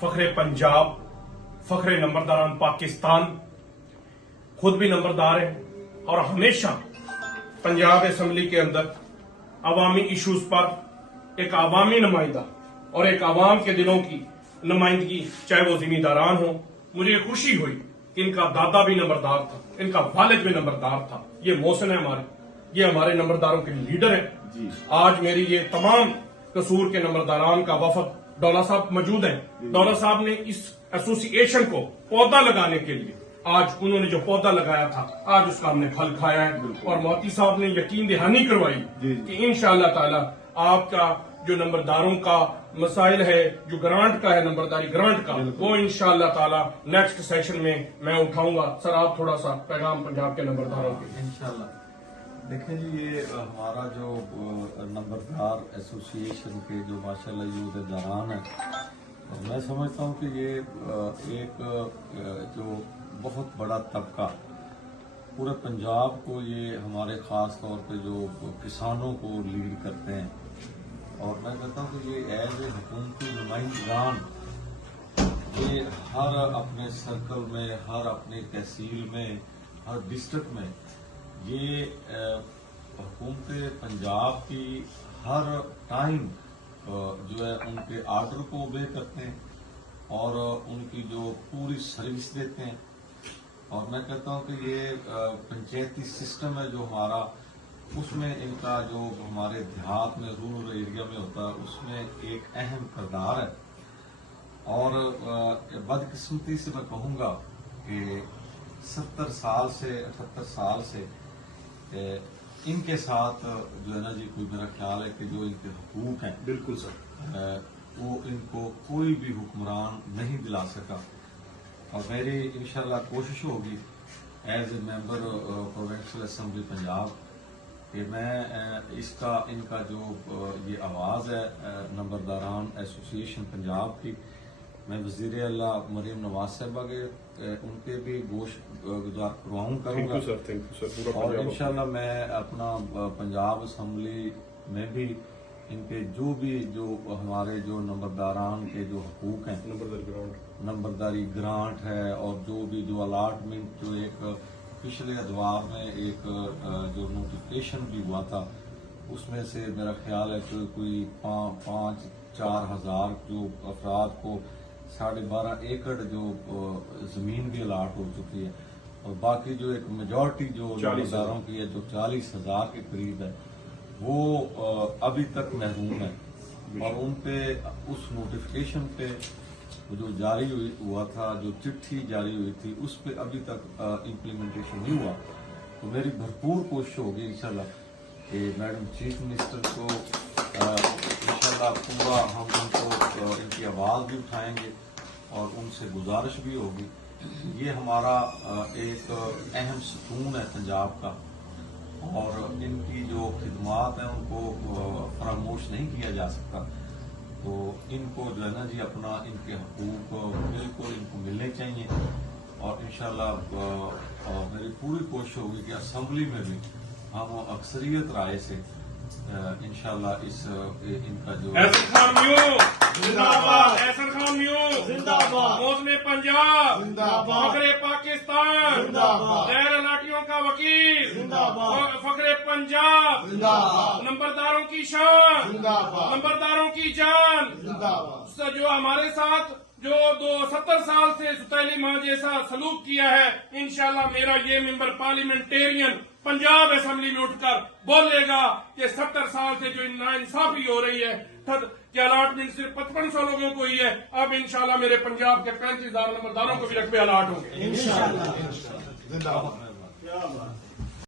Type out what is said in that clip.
फखरे पंजाब, फखरे नंबरदारान पाकिस्तान, खुद भी नंबरदार है और हमेशा पंजाब असम्बली के अंदर अवामी इशूज पर एक अवामी नुमाइंदा और एक आवाम के दिलों की नुमाइंदगी, चाहे वो जिम्मेदारान हो। मुझे खुशी हुई कि इनका दादा भी नंबरदार था, इनका वालिद भी नंबरदार था। ये मोहसिन है हमारे, ये हमारे नंबरदारों के लीडर है। आज मेरी ये तमाम कसूर के नंबरदारान का वफद डोला साहब मौजूद है। डोला साहब ने इस एसोसिएशन को पौधा लगाने के लिए, आज उन्होंने जो पौधा लगाया था, आज उसका हमने फल खाया है। और मोती साहब ने यकीन दहानी करवाई कि इंशाअल्लाह ताला आपका जो नंबरदारों का मसाइल है, जो ग्रांट का है, नंबरदारी ग्रांट का, वो इंशाअल्लाह ताला नेक्स्ट सेशन में मैं उठाऊंगा। सर आप थोड़ा सा पैगाम पंजाब के नंबरदारों के। इंशाअल्लाह देखें जी, ये हमारा जो नंबरदार एसोसिएशन के जो माशाल्लाह यूदेदारान है, मैं समझता हूँ कि ये एक जो बहुत बड़ा तबका पूरे पंजाब को, ये हमारे ख़ास तौर पे जो किसानों को लीड करते हैं। और मैं कहता हूँ कि ये एज ए हुकूमती नुमाइंदगान ये हर अपने सर्कल में, हर अपनी तहसील में, हर डिस्ट्रिक्ट में ये हुकूमत पंजाब की हर टाइम जो है उनके आर्डर को ओबे करते हैं और उनकी जो पूरी सर्विस देते हैं। और मैं कहता हूं कि ये पंचायती सिस्टम है जो हमारा, उसमें इनका जो हमारे देहात में, रूरल एरिया में होता है, उसमें एक अहम किरदार है। और बदकिस्मती से मैं कहूँगा कि 70 साल से 78 साल से इनके साथ जो है ना जी, कोई मेरा ख्याल है कि जो इनके हुकूक हैं, बिल्कुल सर, वो इनको कोई भी हुक्मरान नहीं दिला सका। और मेरी इंशाल्लाह कोशिश होगी as a member provincial assembly Punjab कि मैं इसका, इनका जो ये आवाज़ है नंबरदारान एसोसिएशन पंजाब की, मैं वज़ीर अल्लाह मरीम नवाज साहिबा के उनके भी गुजार करवाऊँ करूँगा। और इंशाल्लाह मैं अपना पंजाब असम्बली में भी इनके जो हमारे जो नंबरदारान के जो हकूक हैं, नंबरदारी ग्रांट है, और जो अलाटमेंट जो एक पिछले अदवार में एक जो नोटिफिकेशन भी हुआ था, उसमें से मेरा ख्याल है कि कोई 5-4 हजार जो अफराद को 12.5 एकड़ जो जमीन भी अलाट हो चुकी है। और बाकी जो एक मेजॉरिटी जो नंबरदारों की है जो 40,000 के करीब है, वो अभी तक महरूम है। और उन पे उस नोटिफिकेशन पे जो जारी हुआ था, जो चिट्ठी जारी हुई थी, उस पे अभी तक इम्प्लीमेंटेशन नहीं हुआ। तो मेरी भरपूर कोशिश होगी इंशाल्लाह कि मैडम चीफ मिनिस्टर को इंशाल्लाह पूरा हम उनको इनकी आवाज़ भी उठाएंगे और उनसे गुजारिश भी होगी। ये हमारा एक अहम सुकून है पंजाब का, और इनकी जो खिदमात हैं उनको फरामोश नहीं किया जा सकता। तो इनको जो है ना जी, अपना इनके हकूक बिल्कुल इनको मिलने चाहिए। और इंशाल्लाह मेरी पूरी कोशिश होगी कि असेंबली में भी हम अक्सरियत राय से इंशाल्लाह इस इनका जो मौसम पंजाब, फखरे पाकिस्तान, गैर लाठियों का वकील, फखरे पंजाब, नंबरदारों की शान, नंबरदारों की जान। जो हमारे साथ जो 70 साल से सुतैली माँ जैसा सलूक किया है, इंशाल्लाह मेरा ये मेंबर पार्लियामेंटेरियन पंजाब असेंबली में उठकर बोलेगा कि 70 साल से जो नाइंसाफी हो रही है, कि अलाटमेंट सिर्फ 5500 लोगों को ही है, अब इंशाल्लाह मेरे पंजाब के 35,000 नंबरदारों को भी रकबे अलाट होंगे। इंशाल्लाह।